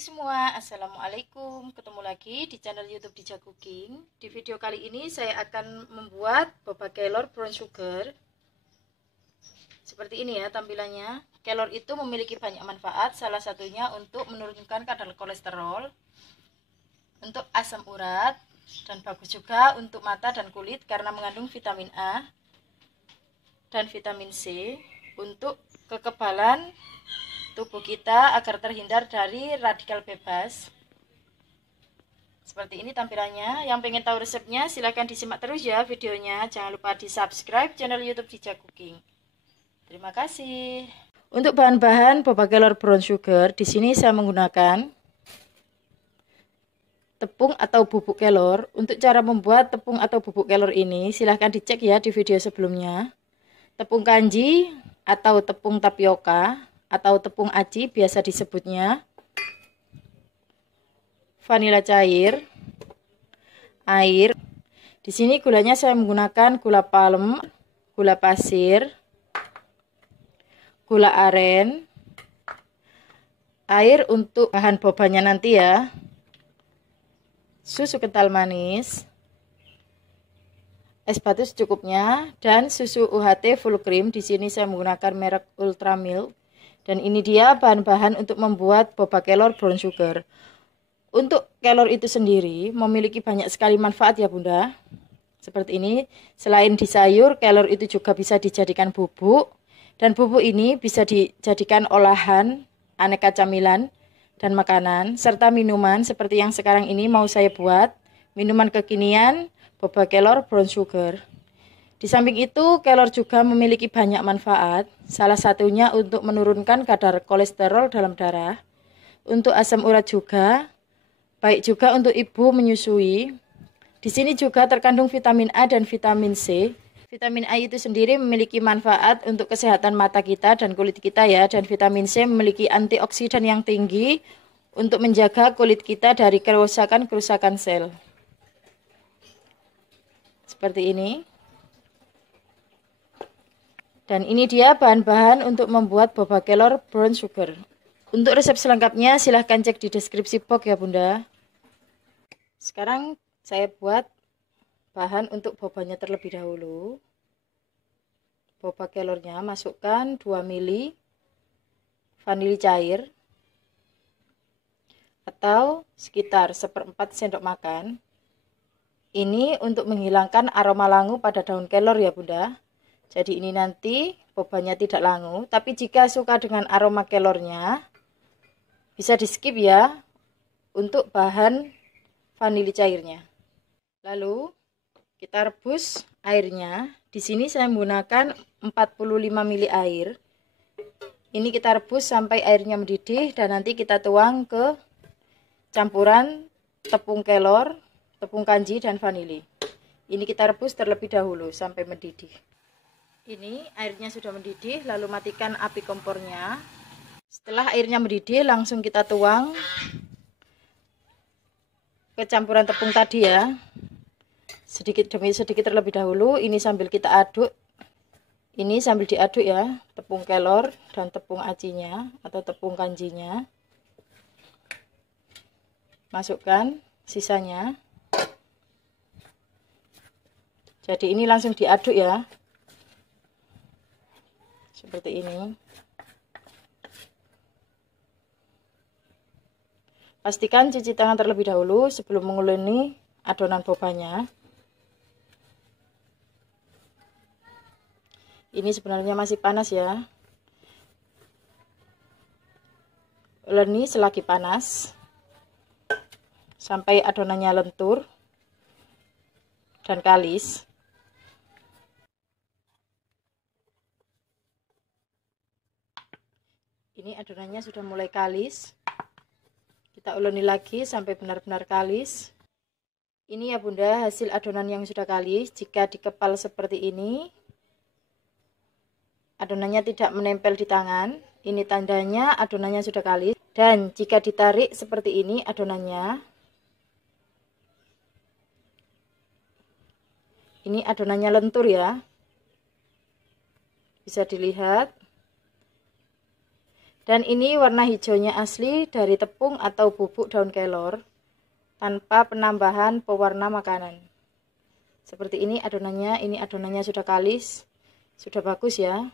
Hai semua, assalamualaikum. Ketemu lagi di channel YouTube Dija Cooking. Di video kali ini saya akan membuat boba kelor brown sugar. Seperti ini ya tampilannya. Kelor itu memiliki banyak manfaat, salah satunya untuk menurunkan kadar kolesterol, untuk asam urat, dan bagus juga untuk mata dan kulit karena mengandung vitamin A dan vitamin C untuk kekebalan tubuh kita agar terhindar dari radikal bebas. Seperti ini tampilannya. Yang pengen tahu resepnya silahkan disimak terus ya videonya. Jangan lupa di subscribe channel YouTube Dija Cooking. Terima kasih. Untuk bahan-bahan boba kelor brown sugar, di sini saya menggunakan tepung atau bubuk kelor. Untuk cara membuat tepung atau bubuk kelor ini silahkan dicek ya di video sebelumnya. Tepung kanji atau tepung tapioka atau tepung aci biasa disebutnya, vanila cair, air. Di sini gulanya saya menggunakan gula palem, gula pasir, gula aren, air untuk bahan bobanya nanti ya, susu kental manis, es batu secukupnya, dan susu UHT full cream. Di sini saya menggunakan merek Ultra Milk. Dan ini dia bahan-bahan untuk membuat boba kelor brown sugar. Untuk kelor itu sendiri memiliki banyak sekali manfaat ya bunda. Seperti ini, selain di sayur, kelor itu juga bisa dijadikan bubuk. Dan bubuk ini bisa dijadikan olahan, aneka camilan, dan makanan. Serta minuman seperti yang sekarang ini mau saya buat. Minuman kekinian, boba kelor brown sugar. Di samping itu, kelor juga memiliki banyak manfaat, salah satunya untuk menurunkan kadar kolesterol dalam darah, untuk asam urat juga, baik juga untuk ibu menyusui. Di sini juga terkandung vitamin A dan vitamin C. Vitamin A itu sendiri memiliki manfaat untuk kesehatan mata kita dan kulit kita ya, dan vitamin C memiliki antioksidan yang tinggi untuk menjaga kulit kita dari kerusakan-kerusakan sel. Seperti ini. Dan ini dia bahan-bahan untuk membuat boba kelor brown sugar. Untuk resep selengkapnya silahkan cek di deskripsi box ya bunda. Sekarang saya buat bahan untuk bobanya terlebih dahulu. Boba kelornya masukkan 2 ml vanili cair atau sekitar 1/4 sendok makan. Ini untuk menghilangkan aroma langu pada daun kelor ya bunda. Jadi ini nanti bobanya tidak langu, tapi jika suka dengan aroma kelornya, bisa di skip ya untuk bahan vanili cairnya. Lalu kita rebus airnya. Di sini saya menggunakan 45 ml air. Ini kita rebus sampai airnya mendidih dan nanti kita tuang ke campuran tepung kelor, tepung kanji dan vanili. Ini kita rebus terlebih dahulu sampai mendidih. Ini airnya sudah mendidih, lalu matikan api kompornya. Setelah airnya mendidih, langsung kita tuang ke campuran tepung tadi ya. Sedikit demi sedikit terlebih dahulu, ini sambil kita aduk. Ini sambil diaduk ya, tepung kelor dan tepung acinya atau tepung kanjinya. Masukkan sisanya. Jadi ini langsung diaduk ya. Seperti ini. Pastikan cuci tangan terlebih dahulu sebelum menguleni adonan bobanya. Ini sebenarnya masih panas ya. Uleni selagi panas sampai adonannya lentur dan kalis. Ini adonannya sudah mulai kalis. Kita uleni lagi sampai benar-benar kalis. Ini ya bunda hasil adonan yang sudah kalis. Jika dikepal seperti ini, adonannya tidak menempel di tangan. Ini tandanya adonannya sudah kalis. Dan jika ditarik seperti ini adonannya, ini adonannya lentur ya. Bisa dilihat. Dan ini warna hijaunya asli dari tepung atau bubuk daun kelor tanpa penambahan pewarna makanan. Seperti ini adonannya sudah kalis, sudah bagus ya.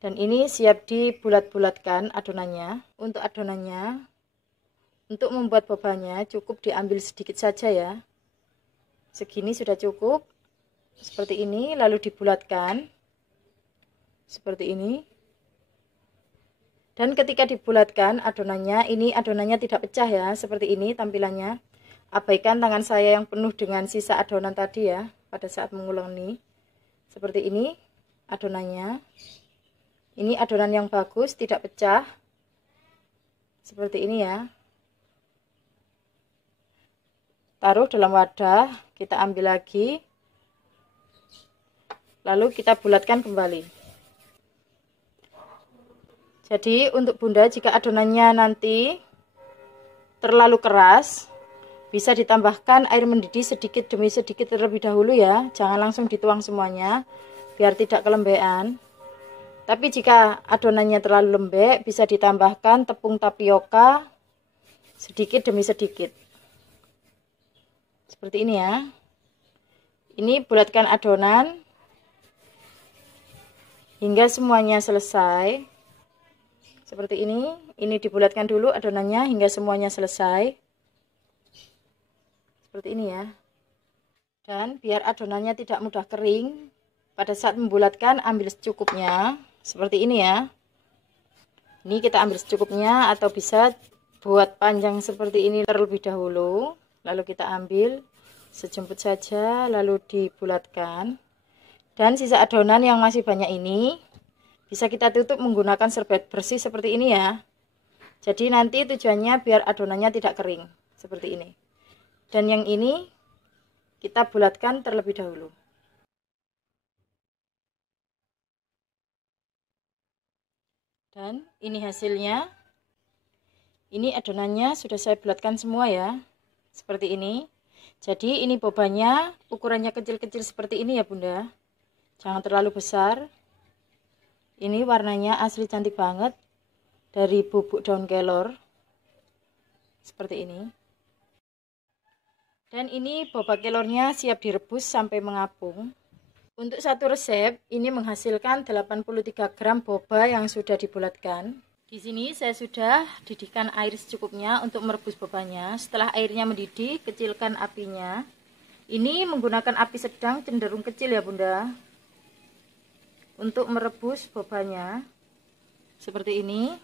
Dan ini siap dibulat-bulatkan adonannya. Untuk adonannya, untuk membuat bobanya cukup diambil sedikit saja ya. Segini sudah cukup. Seperti ini, lalu dibulatkan. Seperti ini. Dan ketika dibulatkan adonannya, ini adonannya tidak pecah ya, seperti ini tampilannya. Abaikan tangan saya yang penuh dengan sisa adonan tadi ya, pada saat mengulang ini. Seperti ini adonannya. Ini adonan yang bagus, tidak pecah. Seperti ini ya. Taruh dalam wadah, kita ambil lagi. Lalu kita bulatkan kembali. Jadi untuk bunda, jika adonannya nanti terlalu keras, bisa ditambahkan air mendidih sedikit demi sedikit terlebih dahulu ya. Jangan langsung dituang semuanya, biar tidak kelembean. Tapi jika adonannya terlalu lembek, bisa ditambahkan tepung tapioka sedikit demi sedikit. Seperti ini ya. Ini bulatkan adonan hingga semuanya selesai. Seperti ini dibulatkan dulu adonannya hingga semuanya selesai. Seperti ini ya. Dan biar adonannya tidak mudah kering, pada saat membulatkan ambil secukupnya. Seperti ini ya. Ini kita ambil secukupnya atau bisa buat panjang seperti ini terlebih dahulu. Lalu kita ambil sejemput saja lalu dibulatkan. Dan sisa adonan yang masih banyak ini bisa kita tutup menggunakan serbet bersih seperti ini ya. Jadi nanti tujuannya biar adonannya tidak kering. Seperti ini. Dan yang ini kita bulatkan terlebih dahulu. Dan ini hasilnya. Ini adonannya sudah saya bulatkan semua ya. Seperti ini. Jadi ini bobanya ukurannya kecil-kecil seperti ini ya bunda. Jangan terlalu besar. Ini warnanya asli cantik banget. Dari bubuk daun kelor. Seperti ini. Dan ini boba kelornya siap direbus sampai mengapung. Untuk satu resep, ini menghasilkan 83 gram boba yang sudah dibulatkan. Di sini saya sudah didihkan air secukupnya untuk merebus bobanya. Setelah airnya mendidih, kecilkan apinya. Ini menggunakan api sedang cenderung kecil ya bunda. Untuk merebus bobanya. Seperti ini.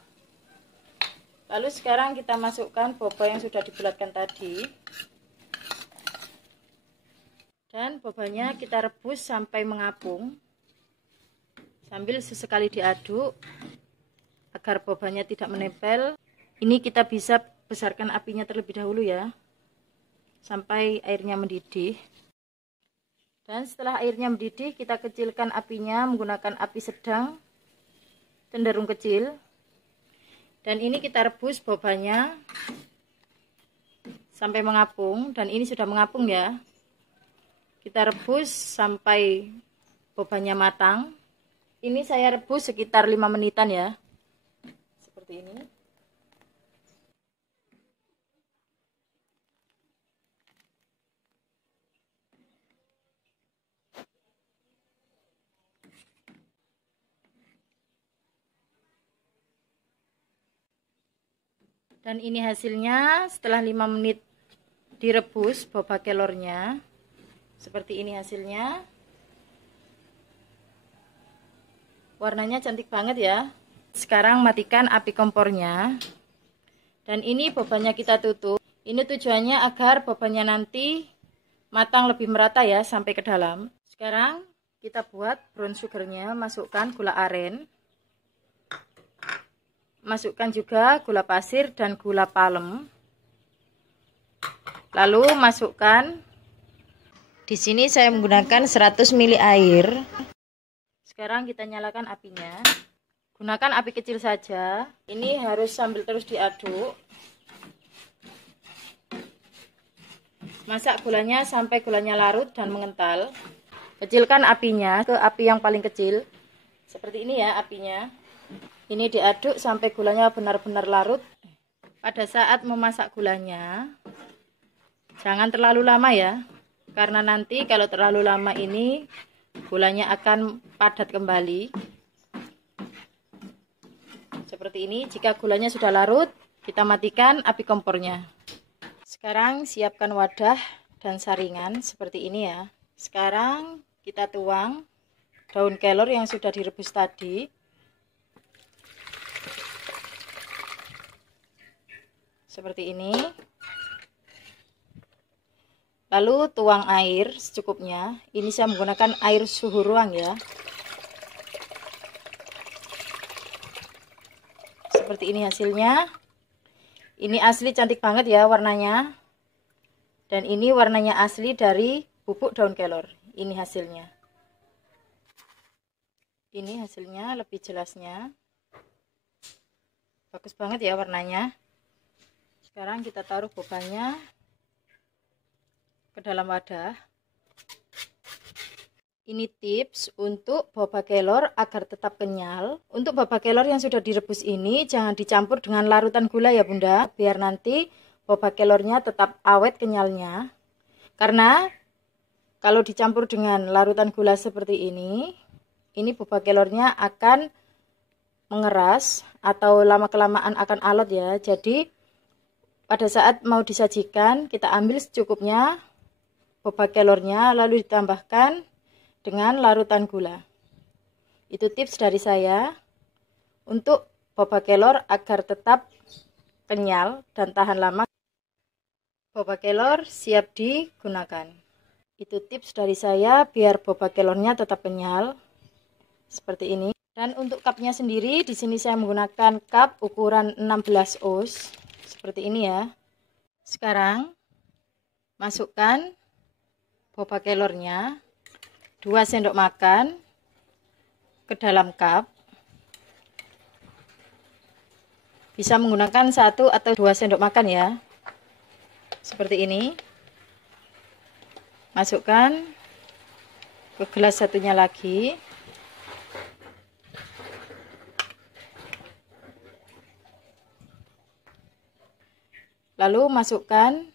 Lalu sekarang kita masukkan boba yang sudah dibulatkan tadi. Dan bobanya kita rebus sampai mengapung. Sambil sesekali diaduk agar bobanya tidak menempel. Ini kita bisa besarkan apinya terlebih dahulu ya. Sampai airnya mendidih. Dan setelah airnya mendidih, kita kecilkan apinya menggunakan api sedang cenderung kecil. Dan ini kita rebus bobanya sampai mengapung. Dan ini sudah mengapung ya. Kita rebus sampai bobanya matang. Ini saya rebus sekitar 5 menitan ya. Seperti ini. Dan ini hasilnya setelah 5 menit direbus boba kelornya. Seperti ini hasilnya. Warnanya cantik banget ya. Sekarang matikan api kompornya. Dan ini bobanya kita tutup. Ini tujuannya agar bobanya nanti matang lebih merata ya sampai ke dalam. Sekarang kita buat brown sugarnya. Masukkan gula aren. Masukkan juga gula pasir dan gula palem. Lalu masukkan, di sini saya menggunakan 100 ml air. Sekarang kita nyalakan apinya. Gunakan api kecil saja. Ini harus sambil terus diaduk. Masak gulanya sampai gulanya larut dan mengental. Kecilkan apinya ke api yang paling kecil. Seperti ini ya apinya. Ini diaduk sampai gulanya benar-benar larut. Pada saat memasak gulanya, jangan terlalu lama ya, karena nanti kalau terlalu lama ini gulanya akan padat kembali. Seperti ini. Jika gulanya sudah larut, kita matikan api kompornya. Sekarang siapkan wadah dan saringan seperti ini ya. Sekarang kita tuang daun kelor yang sudah direbus tadi. Seperti ini. Lalu tuang air secukupnya. Ini saya menggunakan air suhu ruang ya. Seperti ini hasilnya. Ini asli cantik banget ya warnanya. Dan ini warnanya asli dari bubuk daun kelor. Ini hasilnya. Ini hasilnya lebih jelasnya. Bagus banget ya warnanya. Sekarang kita taruh bobanya ke dalam wadah. Ini tips untuk boba kelor agar tetap kenyal. Untuk boba kelor yang sudah direbus ini jangan dicampur dengan larutan gula ya bunda, biar nanti boba kelornya tetap awet kenyalnya. Karena kalau dicampur dengan larutan gula seperti ini boba kelornya akan mengeras atau lama-kelamaan akan alot ya. Jadi pada saat mau disajikan kita ambil secukupnya boba kelornya, lalu ditambahkan dengan larutan gula. Itu tips dari saya untuk boba kelor agar tetap kenyal dan tahan lama. Boba kelor siap digunakan. Itu tips dari saya biar boba kelornya tetap kenyal. Seperti ini. Dan untuk cupnya sendiri di sini saya menggunakan cup ukuran 16 oz. Seperti ini ya. Sekarang masukkan boba kelornya 2 sendok makan ke dalam cup. Bisa menggunakan 1 atau 2 sendok makan ya. Seperti ini. Masukkan ke gelas satunya lagi. Lalu masukkan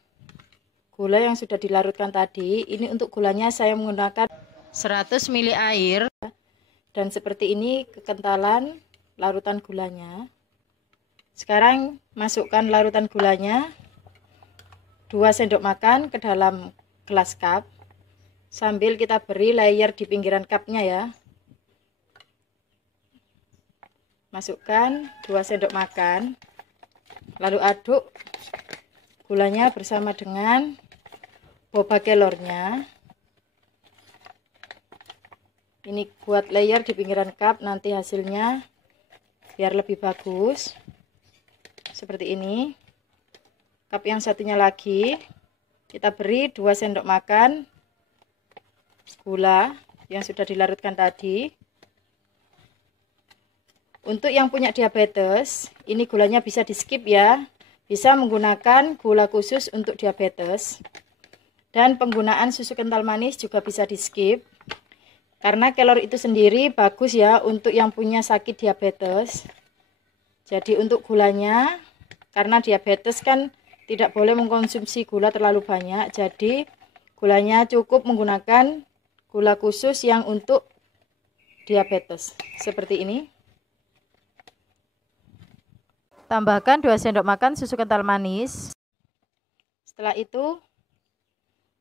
gula yang sudah dilarutkan tadi. Ini untuk gulanya saya menggunakan 100 ml air. Dan seperti ini kekentalan larutan gulanya. Sekarang masukkan larutan gulanya 2 sendok makan ke dalam gelas cup. Sambil kita beri layer di pinggiran cupnya ya. Masukkan 2 sendok makan. Lalu aduk gulanya bersama dengan boba kelornya. Ini buat layer di pinggiran cup, nanti hasilnya biar lebih bagus. Seperti ini. Cup yang satunya lagi kita beri 2 sendok makan gula yang sudah dilarutkan tadi. Untuk yang punya diabetes, ini gulanya bisa di skip ya. Bisa menggunakan gula khusus untuk diabetes. Dan penggunaan susu kental manis juga bisa di skip. Karena kelor itu sendiri bagus ya untuk yang punya sakit diabetes. Jadi untuk gulanya, karena diabetes kan tidak boleh mengkonsumsi gula terlalu banyak. Jadi gulanya cukup menggunakan gula khusus yang untuk diabetes. Seperti ini. Tambahkan 2 sendok makan susu kental manis. Setelah itu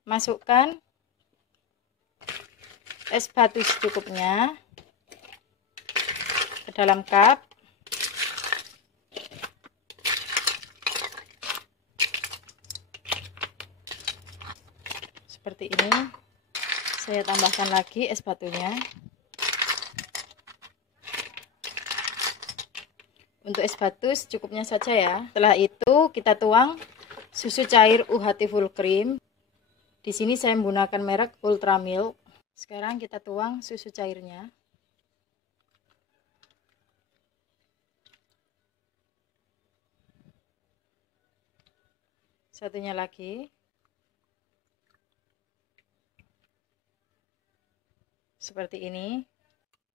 masukkan es batu secukupnya ke dalam cup. Seperti ini. Saya tambahkan lagi es batunya. Untuk es batu secukupnya saja ya. Setelah itu kita tuang susu cair UHT full cream. Di sini saya menggunakan merek Ultramilk. Sekarang kita tuang susu cairnya. Satunya lagi. Seperti ini.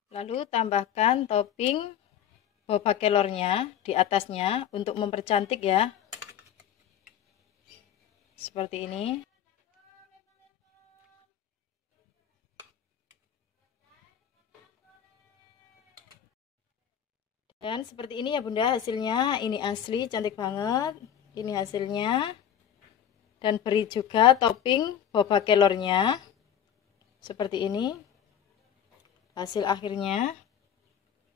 Lalu tambahkan topping boba kelornya di atasnya untuk mempercantik ya. Seperti ini. Dan seperti ini ya Bunda hasilnya. Ini asli cantik banget. Ini hasilnya. Dan beri juga topping boba kelornya. Seperti ini. Hasil akhirnya.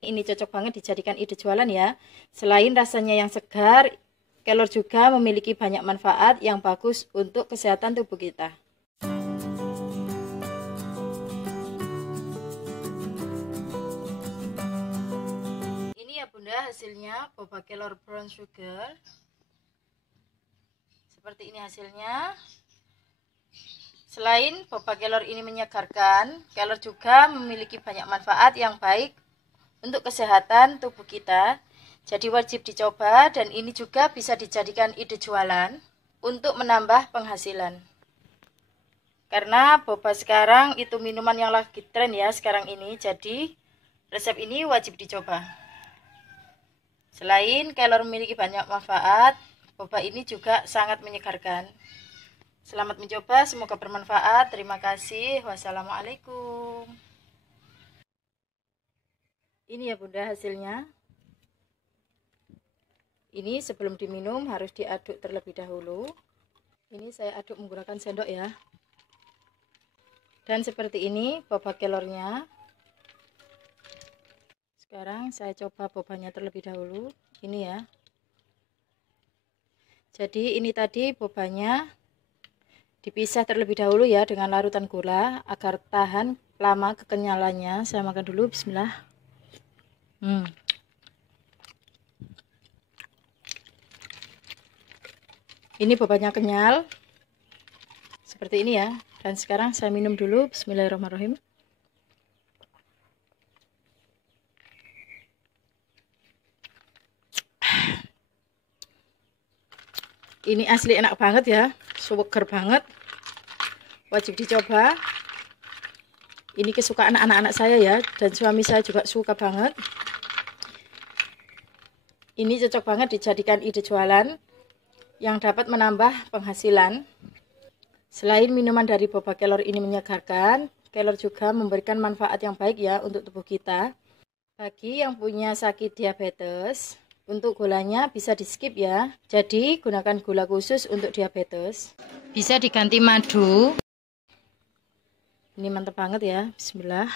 Ini cocok banget dijadikan ide jualan ya. Selain rasanya yang segar, kelor juga memiliki banyak manfaat yang bagus untuk kesehatan tubuh kita. Ini ya Bunda hasilnya boba kelor brown sugar. Seperti ini hasilnya. Selain boba kelor ini menyegarkan, kelor juga memiliki banyak manfaat yang baik untuk kesehatan tubuh kita. Jadi wajib dicoba dan ini juga bisa dijadikan ide jualan untuk menambah penghasilan. Karena boba sekarang itu minuman yang lagi tren ya sekarang ini. Jadi resep ini wajib dicoba. Selain kelor memiliki banyak manfaat, boba ini juga sangat menyegarkan. Selamat mencoba, semoga bermanfaat. Terima kasih. Wassalamualaikum. Ini ya Bunda hasilnya. Ini sebelum diminum harus diaduk terlebih dahulu. Ini saya aduk menggunakan sendok ya. Dan seperti ini boba kelornya. Sekarang saya coba bobanya terlebih dahulu. Ini ya. Jadi ini tadi bobanya dipisah terlebih dahulu ya dengan larutan gula agar tahan lama kekenyalannya. Saya makan dulu, bismillah. Ini bobanya kenyal. Seperti ini ya. Dan sekarang saya minum dulu, bismillahirrahmanirrahim. Ini asli enak banget ya, seger banget, wajib dicoba. Ini kesukaan anak-anak saya ya, dan suami saya juga suka banget. Ini cocok banget dijadikan ide jualan yang dapat menambah penghasilan. Selain minuman dari boba kelor ini menyegarkan, kelor juga memberikan manfaat yang baik ya untuk tubuh kita. Bagi yang punya sakit diabetes, untuk gulanya bisa di skip ya. Jadi gunakan gula khusus untuk diabetes. Bisa diganti madu. Ini mantap banget ya. Bismillah.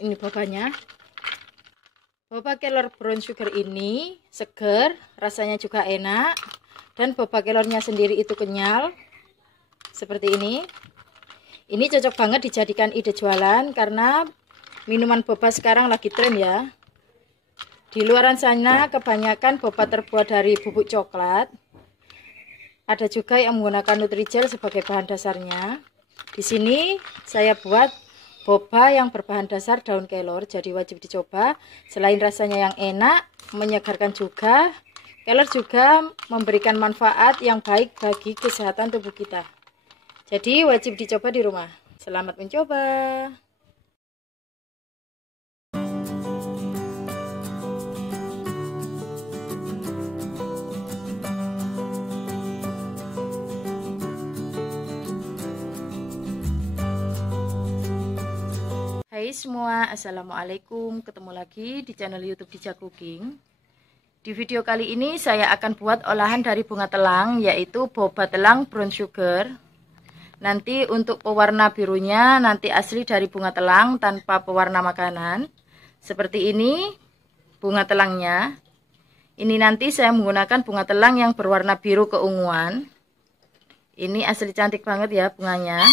Ini bobanya. Boba kelor brown sugar ini seger, rasanya juga enak. Dan boba kelornya sendiri itu kenyal. Seperti ini. Ini cocok banget dijadikan ide jualan karena minuman boba sekarang lagi tren ya. Di luaran sana kebanyakan boba terbuat dari bubuk coklat. Ada juga yang menggunakan Nutrijel sebagai bahan dasarnya. Di sini saya buat boba yang berbahan dasar daun kelor, jadi wajib dicoba. Selain rasanya yang enak, menyegarkan juga, kelor juga memberikan manfaat yang baik bagi kesehatan tubuh kita. Jadi wajib dicoba di rumah. Selamat mencoba. Hai semua, assalamualaikum. Ketemu lagi di channel YouTube Dija Cooking. Di video kali ini saya akan buat olahan dari bunga telang, yaitu boba telang brown sugar. Nanti untuk pewarna birunya nanti asli dari bunga telang tanpa pewarna makanan. Seperti ini bunga telangnya. Ini nanti saya menggunakan bunga telang yang berwarna biru keunguan. Ini asli cantik banget ya bunganya.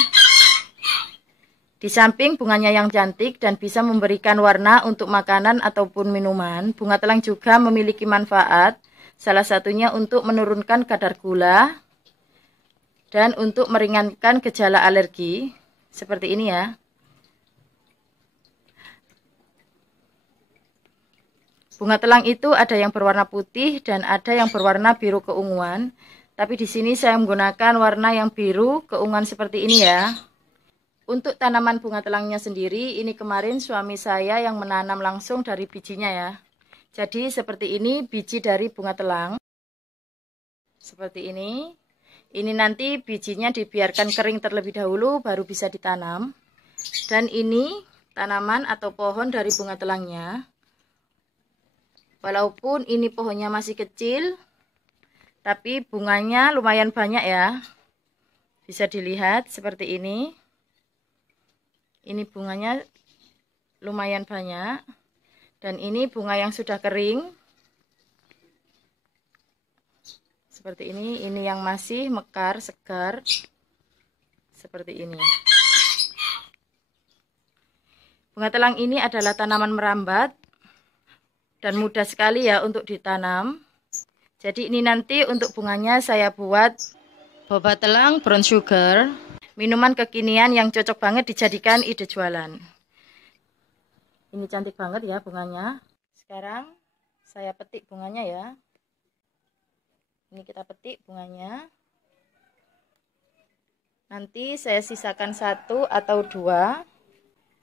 Di samping bunganya yang cantik dan bisa memberikan warna untuk makanan ataupun minuman, bunga telang juga memiliki manfaat. Salah satunya untuk menurunkan kadar gula dan untuk meringankan gejala alergi, seperti ini ya. Bunga telang itu ada yang berwarna putih dan ada yang berwarna biru keunguan. Tapi di sini saya menggunakan warna yang biru keunguan seperti ini ya. Untuk tanaman bunga telangnya sendiri, ini kemarin suami saya yang menanam langsung dari bijinya ya. Jadi seperti ini biji dari bunga telang. Seperti ini. Ini nanti bijinya dibiarkan kering terlebih dahulu baru bisa ditanam. Dan ini tanaman atau pohon dari bunga telangnya. Walaupun ini pohonnya masih kecil, tapi bunganya lumayan banyak ya. Bisa dilihat seperti ini. Ini bunganya lumayan banyak. Dan ini bunga yang sudah kering. Seperti ini yang masih mekar, segar. Seperti ini. Bunga telang ini adalah tanaman merambat. Dan mudah sekali ya untuk ditanam. Jadi ini nanti untuk bunganya saya buat boba telang brown sugar, minuman kekinian yang cocok banget dijadikan ide jualan. Ini cantik banget ya bunganya. Sekarang saya petik bunganya ya. Ini kita petik bunganya. Nanti saya sisakan 1 atau 2.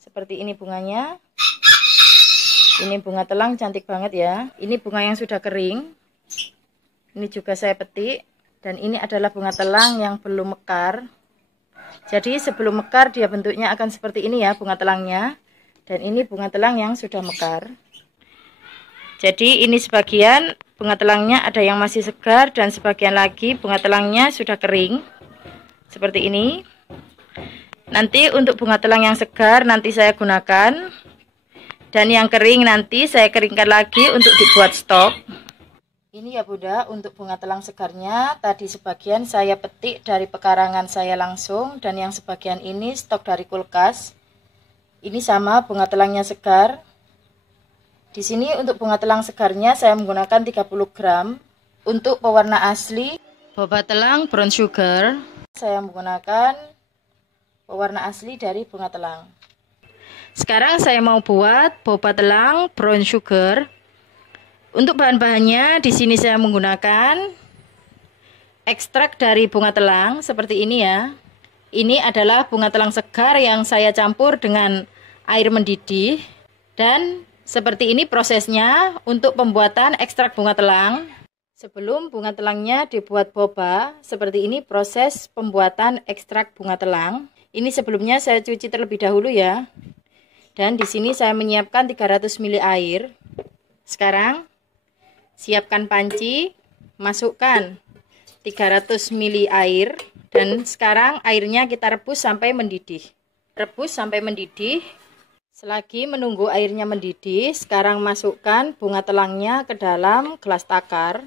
Seperti ini bunganya. Ini bunga telang cantik banget ya. Ini bunga yang sudah kering. Ini juga saya petik. Dan ini adalah bunga telang yang belum mekar. Jadi sebelum mekar dia bentuknya akan seperti ini ya bunga telangnya. Dan ini bunga telang yang sudah mekar. Jadi ini sebagian bunga telangnya ada yang masih segar. Dan sebagian lagi bunga telangnya sudah kering. Seperti ini. Nanti untuk bunga telang yang segar nanti saya gunakan. Dan yang kering nanti saya keringkan lagi untuk dibuat stok. Ini ya Bunda untuk bunga telang segarnya. Tadi sebagian saya petik dari pekarangan saya langsung. Dan yang sebagian ini stok dari kulkas. Ini sama bunga telangnya segar. Di sini untuk bunga telang segarnya saya menggunakan 30 gram. Untuk pewarna asli boba telang brown sugar, saya menggunakan pewarna asli dari bunga telang. Sekarang saya mau buat boba telang brown sugar. Untuk bahan-bahannya di sini saya menggunakan ekstrak dari bunga telang seperti ini ya. Ini adalah bunga telang segar yang saya campur dengan air mendidih. Dan seperti ini prosesnya untuk pembuatan ekstrak bunga telang. Sebelum bunga telangnya dibuat boba, seperti ini proses pembuatan ekstrak bunga telang. Ini sebelumnya saya cuci terlebih dahulu ya. Dan di sini saya menyiapkan 300 ml air. Sekarang siapkan panci, masukkan 300 ml air dan sekarang airnya kita rebus sampai mendidih. Rebus sampai mendidih. Selagi menunggu airnya mendidih, sekarang masukkan bunga telangnya ke dalam gelas takar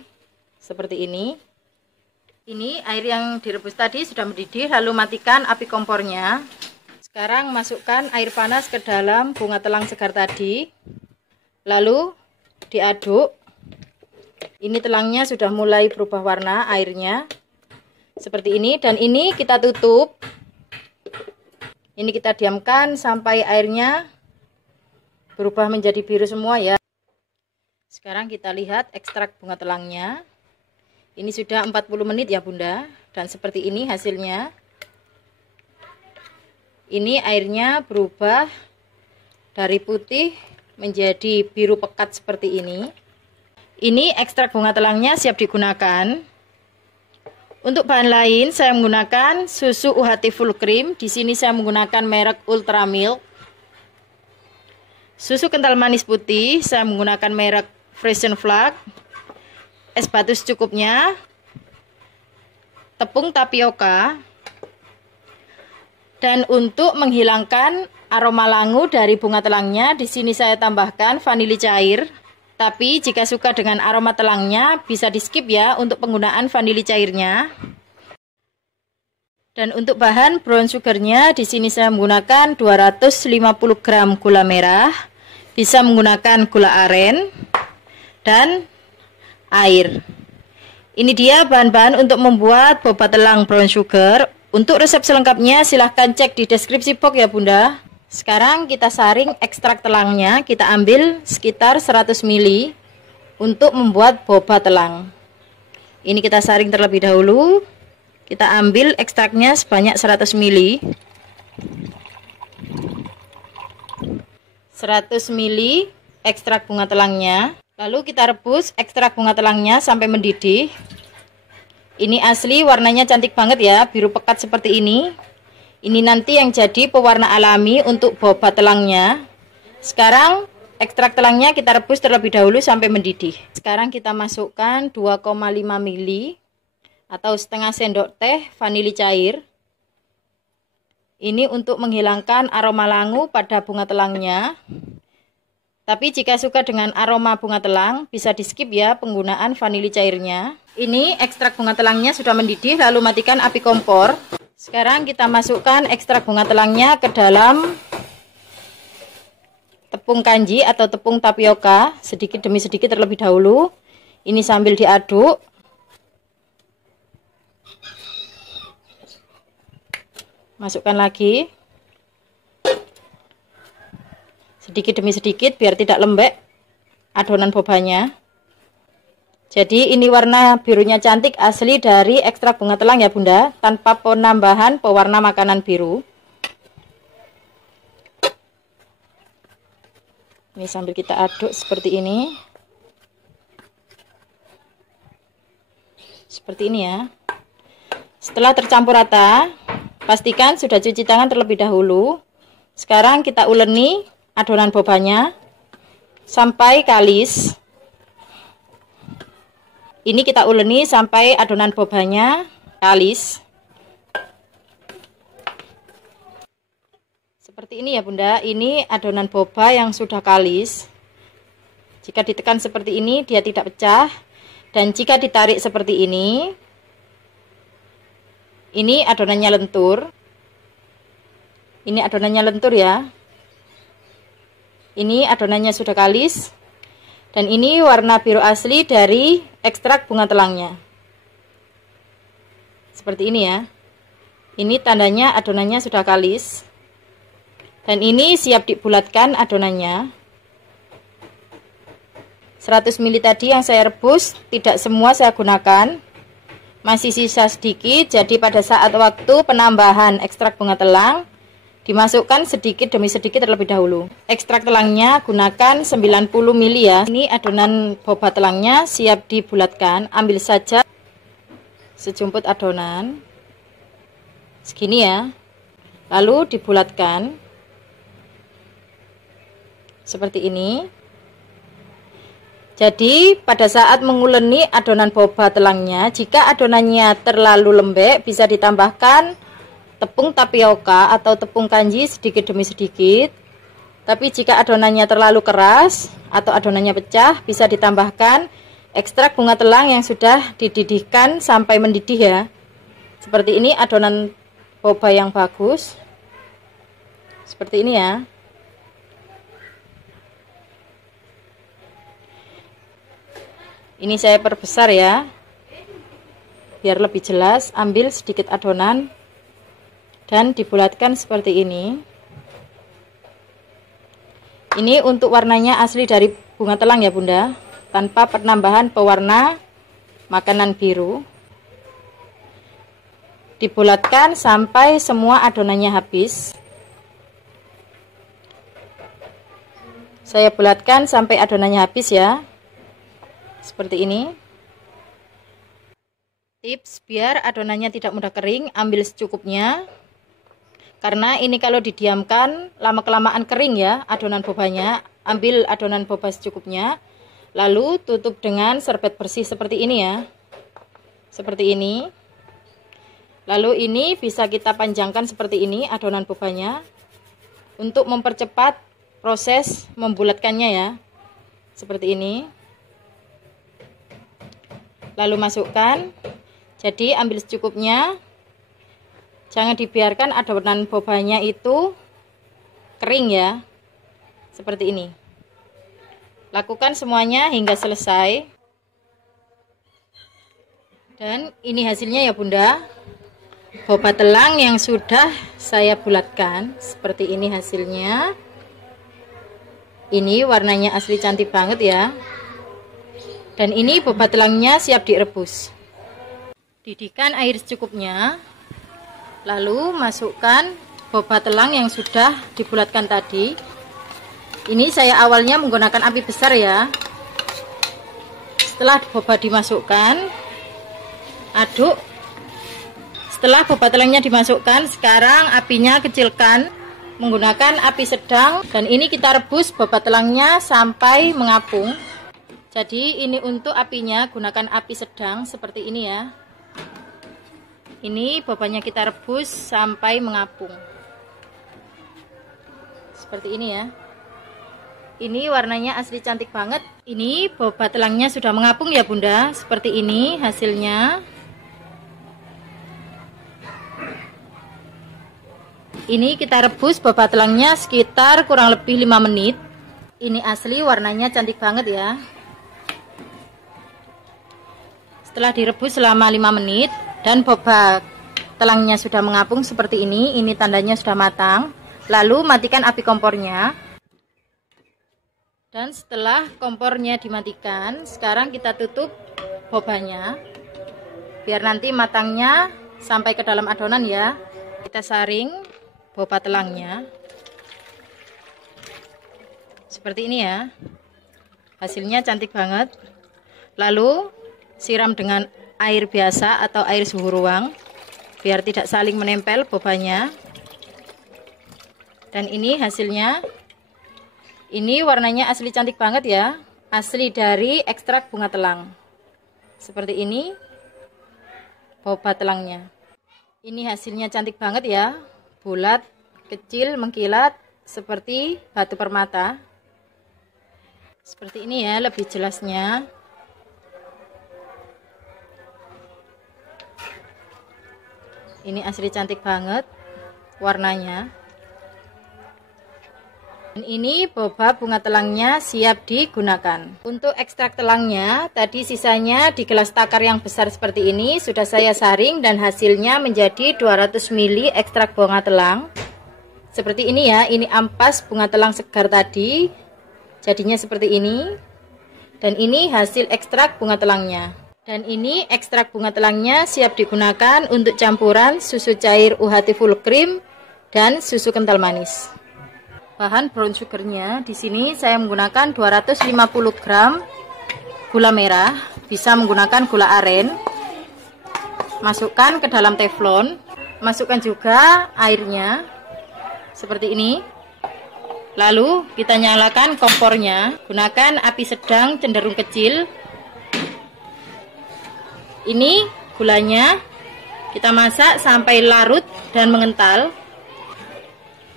seperti ini. Ini air yang direbus tadi sudah mendidih, lalu matikan api kompornya. Sekarang masukkan air panas ke dalam bunga telang segar tadi. Lalu diaduk. Ini telangnya sudah mulai berubah warna airnya. Seperti ini. Dan ini kita tutup. Ini kita diamkan sampai airnya berubah menjadi biru semua ya. Sekarang kita lihat ekstrak bunga telangnya. Ini sudah 40 menit ya Bunda. Dan seperti ini hasilnya. Ini airnya berubah dari putih menjadi biru pekat seperti ini. Ini ekstrak bunga telangnya siap digunakan. Untuk bahan lain saya menggunakan susu UHT full cream. Di sini saya menggunakan merek Ultra Milk. Susu kental manis putih saya menggunakan merek Freshen Flag. Es batu secukupnya. Tepung tapioka. Dan untuk menghilangkan aroma langu dari bunga telangnya, di sini saya tambahkan vanili cair. Tapi jika suka dengan aroma telangnya, bisa di skip ya untuk penggunaan vanili cairnya. Dan untuk bahan brown sugarnya, di sini saya menggunakan 250 gram gula merah, bisa menggunakan gula aren dan air. Ini dia bahan-bahan untuk membuat boba telang brown sugar. Untuk resep selengkapnya silahkan cek di deskripsi box ya Bunda. Sekarang kita saring ekstrak telangnya. Kita ambil sekitar 100 ml untuk membuat boba telang. Ini kita saring terlebih dahulu. Kita ambil ekstraknya sebanyak 100 ml. 100 ml ekstrak bunga telangnya. Lalu kita rebus ekstrak bunga telangnya sampai mendidih. Ini asli warnanya cantik banget ya, biru pekat seperti ini. Ini nanti yang jadi pewarna alami untuk boba telangnya. Sekarang ekstrak telangnya kita rebus terlebih dahulu sampai mendidih. Sekarang kita masukkan 2,5 ml atau setengah sendok teh vanili cair. Ini untuk menghilangkan aroma langu pada bunga telangnya. Tapi jika suka dengan aroma bunga telang, bisa di skip ya penggunaan vanili cairnya. Ini ekstrak bunga telangnya sudah mendidih, lalu matikan api kompor. Sekarang kita masukkan ekstrak bunga telangnya ke dalam tepung kanji atau tepung tapioka, sedikit demi sedikit terlebih dahulu. Ini sambil diaduk. Masukkan lagi. Sedikit demi sedikit biar tidak lembek adonan bobanya. Jadi ini warna birunya cantik asli dari ekstrak bunga telang ya Bunda, tanpa penambahan pewarna makanan biru. Ini sambil kita aduk seperti ini. Seperti ini ya. Setelah tercampur rata, pastikan sudah cuci tangan terlebih dahulu. Sekarang kita uleni adonan bobanya sampai kalis. Ini kita uleni sampai adonan bobanya kalis. Seperti ini ya Bunda, ini adonan boba yang sudah kalis. Jika ditekan seperti ini dia tidak pecah. Dan jika ditarik seperti ini adonannya lentur. Ini adonannya lentur ya. Ini adonannya sudah kalis. Dan ini warna biru asli dari ekstrak bunga telangnya. Seperti ini ya. Ini tandanya adonannya sudah kalis. Dan ini siap dibulatkan adonannya. 100 ml tadi yang saya rebus, tidak semua saya gunakan. Masih sisa sedikit, jadi pada saat waktu penambahan ekstrak bunga telang, dimasukkan sedikit demi sedikit terlebih dahulu. Ekstrak telangnya gunakan 90 ml ya. Ini adonan boba telangnya siap dibulatkan. Ambil saja sejumput adonan. Segini ya. Lalu dibulatkan. Seperti ini. Jadi pada saat menguleni adonan boba telangnya, jika adonannya terlalu lembek, bisa ditambahkan tepung tapioka atau tepung kanji sedikit demi sedikit. Tapi jika adonannya terlalu keras atau adonannya pecah, bisa ditambahkan ekstrak bunga telang yang sudah dididihkan sampai mendidih ya. Seperti ini adonan boba yang bagus. Seperti ini ya. Ini saya perbesar ya, biar lebih jelas. Ambil sedikit adonan dan dibulatkan seperti ini. Ini untuk warnanya asli dari bunga telang ya Bunda, tanpa penambahan pewarna makanan biru. Dibulatkan sampai semua adonannya habis. Saya bulatkan sampai adonannya habis ya. Seperti ini. Tips biar adonannya tidak mudah kering, ambil secukupnya. Karena ini kalau didiamkan lama-kelamaan kering ya adonan bobanya. Ambil adonan boba secukupnya. Lalu tutup dengan serbet bersih seperti ini ya. Seperti ini. Lalu ini bisa kita panjangkan seperti ini adonan bobanya. Untuk mempercepat proses membulatkannya ya. Seperti ini. Lalu masukkan. Jadi ambil secukupnya. Jangan dibiarkan adonan bobanya itu kering ya. Seperti ini. Lakukan semuanya hingga selesai. Dan ini hasilnya ya Bunda. Boba telang yang sudah saya bulatkan. Seperti ini hasilnya. Ini warnanya asli cantik banget ya. Dan ini boba telangnya siap direbus. Didihkan air secukupnya. Lalu masukkan boba telang yang sudah dibulatkan tadi. Ini saya awalnya menggunakan api besar ya. Setelah boba dimasukkan, aduk. Setelah boba telangnya dimasukkan, sekarang apinya kecilkan menggunakan api sedang, dan ini kita rebus boba telangnya sampai mengapung. Jadi ini untuk apinya gunakan api sedang seperti ini ya. Ini bobanya kita rebus sampai mengapung. Seperti ini ya. Ini warnanya asli cantik banget. Ini boba telangnya sudah mengapung ya Bunda. Seperti ini hasilnya. Ini kita rebus boba telangnya sekitar kurang lebih 5 menit. Ini asli warnanya cantik banget ya. Setelah direbus selama 5 menit dan boba telangnya sudah mengapung seperti ini tandanya sudah matang. Lalu matikan api kompornya. Dan setelah kompornya dimatikan, sekarang kita tutup bobanya biar nanti matangnya sampai ke dalam adonan ya. Kita saring boba telangnya seperti ini ya. Hasilnya cantik banget. Lalu siram dengan air biasa atau air suhu ruang biar tidak saling menempel bobanya. Dan ini hasilnya. Ini warnanya asli cantik banget ya. Asli dari ekstrak bunga telang. Seperti ini boba telangnya. Ini hasilnya cantik banget ya. Bulat, kecil, mengkilat seperti batu permata. Seperti ini ya lebih jelasnya. Ini asli cantik banget warnanya. Dan ini boba bunga telangnya siap digunakan. Untuk ekstrak telangnya, tadi sisanya di gelas takar yang besar seperti ini sudah saya saring dan hasilnya menjadi 200 ml ekstrak bunga telang. Seperti ini ya, ini ampas bunga telang segar tadi. Jadinya seperti ini. Dan ini hasil ekstrak bunga telangnya. Dan ini ekstrak bunga telangnya siap digunakan untuk campuran susu cair UHT full cream dan susu kental manis. Bahan brown sugarnya di sini saya menggunakan 250 gram gula merah, bisa menggunakan gula aren. Masukkan ke dalam teflon, masukkan juga airnya seperti ini. Lalu kita nyalakan kompornya, gunakan api sedang cenderung kecil. Ini gulanya kita masak sampai larut dan mengental.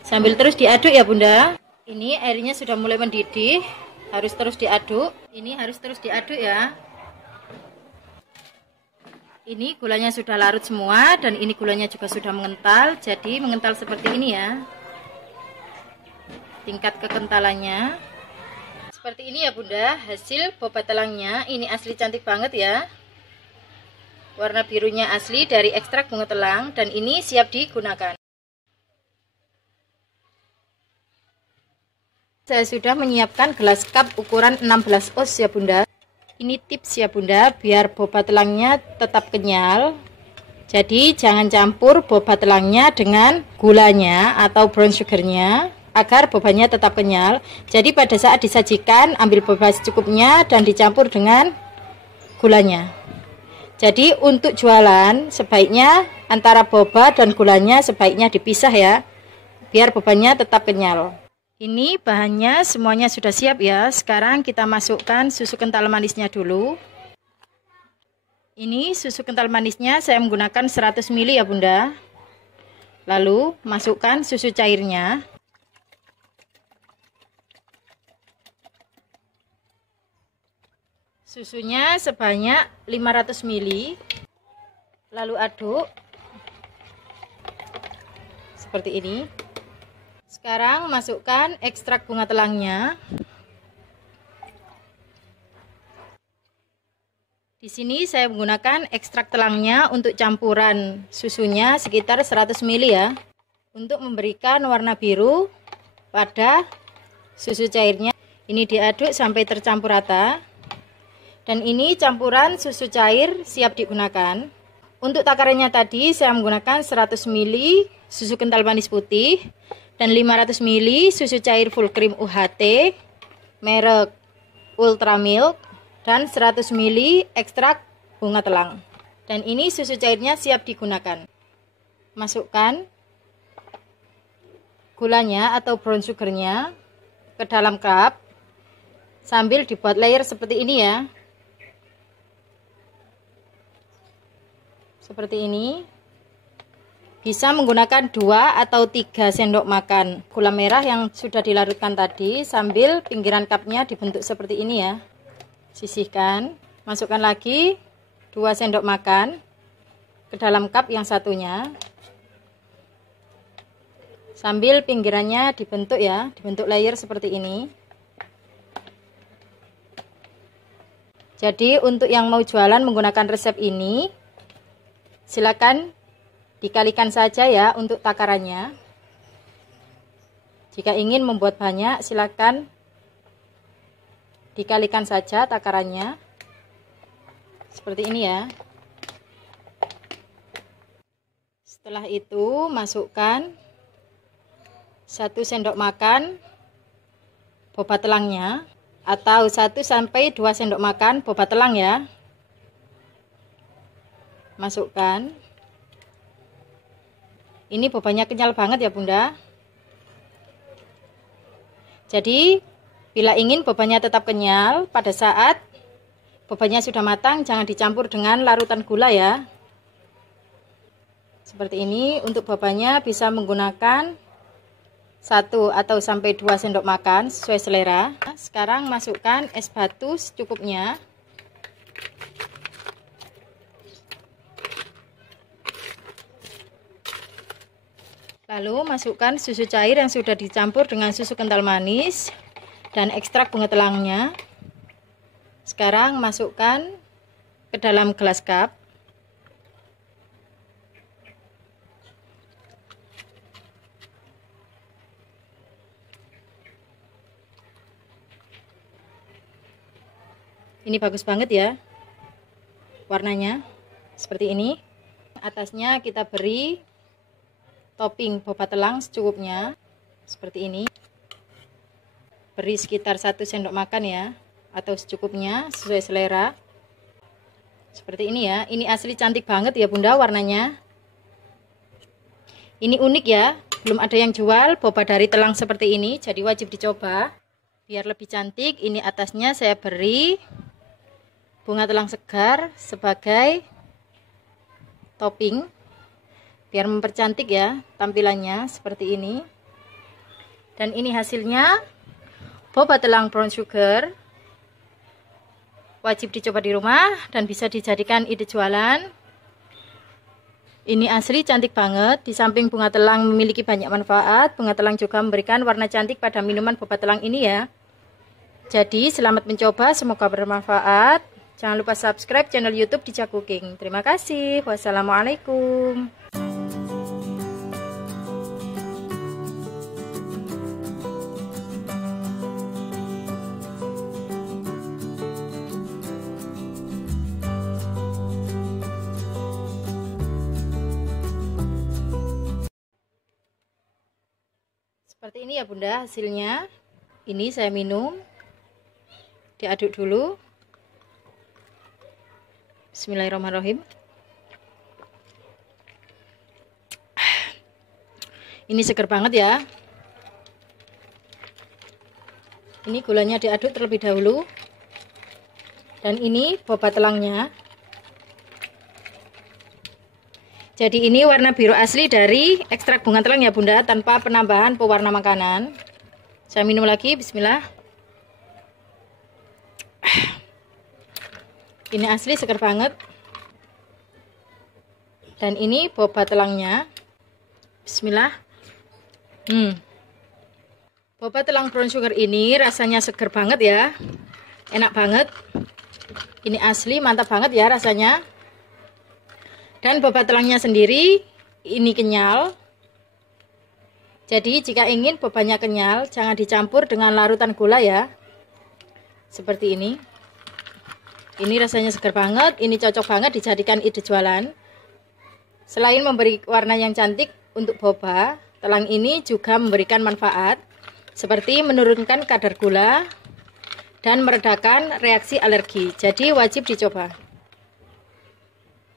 Sambil terus diaduk ya Bunda. Ini airnya sudah mulai mendidih, harus terus diaduk. Ini harus terus diaduk ya. Ini gulanya sudah larut semua dan ini gulanya juga sudah mengental. Jadi mengental seperti ini ya. Tingkat kekentalannya seperti ini ya Bunda. Hasil boba telangnya ini asli cantik banget ya. Warna birunya asli dari ekstrak bunga telang dan ini siap digunakan. Saya sudah menyiapkan gelas cup ukuran 16 oz ya Bunda. Ini tips ya Bunda, biar boba telangnya tetap kenyal. Jadi jangan campur boba telangnya dengan gulanya atau brown sugarnya agar bobanya tetap kenyal. Jadi pada saat disajikan ambil boba secukupnya dan dicampur dengan gulanya. Jadi untuk jualan sebaiknya antara boba dan gulanya sebaiknya dipisah ya, biar bobanya tetap kenyal. Ini bahannya semuanya sudah siap ya. Sekarang kita masukkan susu kental manisnya dulu. Ini susu kental manisnya saya menggunakan 100 ml ya Bunda. Lalu masukkan susu cairnya. Susunya sebanyak 500 ml. Lalu aduk seperti ini. Sekarang masukkan ekstrak bunga telangnya. Di sini saya menggunakan ekstrak telangnya untuk campuran susunya sekitar 100 ml ya. Untuk memberikan warna biru pada susu cairnya. Ini diaduk sampai tercampur rata. Dan ini campuran susu cair siap digunakan. Untuk takarannya tadi saya menggunakan 100 ml susu kental manis putih dan 500 ml susu cair full cream UHT merek Ultra Milk dan 100 ml ekstrak bunga telang. Dan ini susu cairnya siap digunakan. Masukkan gulanya atau brown sugarnya ke dalam cup sambil dibuat layer seperti ini ya. Seperti ini. Bisa menggunakan 2 atau 3 sendok makan gula merah yang sudah dilarutkan tadi sambil pinggiran cupnya dibentuk seperti ini ya. Sisihkan, masukkan lagi 2 sendok makan ke dalam cup yang satunya. Sambil pinggirannya dibentuk ya, dibentuk layer seperti ini. Jadi untuk yang mau jualan menggunakan resep ini, silakan dikalikan saja ya untuk takarannya. Jika ingin membuat banyak, silakan dikalikan saja takarannya. Seperti ini ya. Setelah itu masukkan 1 sendok makan boba telangnya atau 1 sampai 2 sendok makan boba telang ya. Masukkan. Ini bobanya kenyal banget ya Bunda. Jadi bila ingin bobanya tetap kenyal, pada saat bobanya sudah matang jangan dicampur dengan larutan gula ya. Seperti ini. Untuk bobanya bisa menggunakan 1 atau sampai 2 sendok makan sesuai selera. Sekarang masukkan es batu secukupnya. Lalu masukkan susu cair yang sudah dicampur dengan susu kental manis dan ekstrak bunga telangnya. Sekarang masukkan ke dalam gelas cup. Ini bagus banget ya warnanya, seperti ini. Atasnya kita beri topping boba telang secukupnya, seperti ini. Beri sekitar 1 sendok makan ya, atau secukupnya sesuai selera. Seperti ini ya. Ini asli cantik banget ya Bunda warnanya. Ini unik ya, belum ada yang jual boba dari telang seperti ini, jadi wajib dicoba. Biar lebih cantik, ini atasnya saya beri bunga telang segar sebagai topping. Biar mempercantik ya tampilannya seperti ini. Dan ini hasilnya boba telang brown sugar. Wajib dicoba di rumah dan bisa dijadikan ide jualan. Ini asli cantik banget. Di samping bunga telang memiliki banyak manfaat, bunga telang juga memberikan warna cantik pada minuman boba telang ini ya. Jadi selamat mencoba, semoga bermanfaat. Jangan lupa subscribe channel YouTube Dija Cooking. Terima kasih. Wassalamualaikum. Seperti ini ya Bunda hasilnya. Ini saya minum. Diaduk dulu. Bismillahirrahmanirrahim. Ini seger banget ya. Ini gulanya diaduk terlebih dahulu. Dan ini boba telangnya. Jadi ini warna biru asli dari ekstrak bunga telang ya Bunda, tanpa penambahan pewarna makanan. Saya minum lagi, bismillah. Ini asli segar banget. Dan ini boba telangnya. Bismillah. Boba telang brown sugar ini rasanya segar banget ya. Enak banget. Ini asli mantap banget ya rasanya. Dan boba telangnya sendiri ini kenyal. Jadi jika ingin bobanya kenyal, jangan dicampur dengan larutan gula ya. Seperti ini. Ini rasanya segar banget, ini cocok banget dijadikan ide jualan. Selain memberi warna yang cantik untuk boba, telang ini juga memberikan manfaat seperti menurunkan kadar gula dan meredakan reaksi alergi. Jadi wajib dicoba.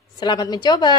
Selamat mencoba.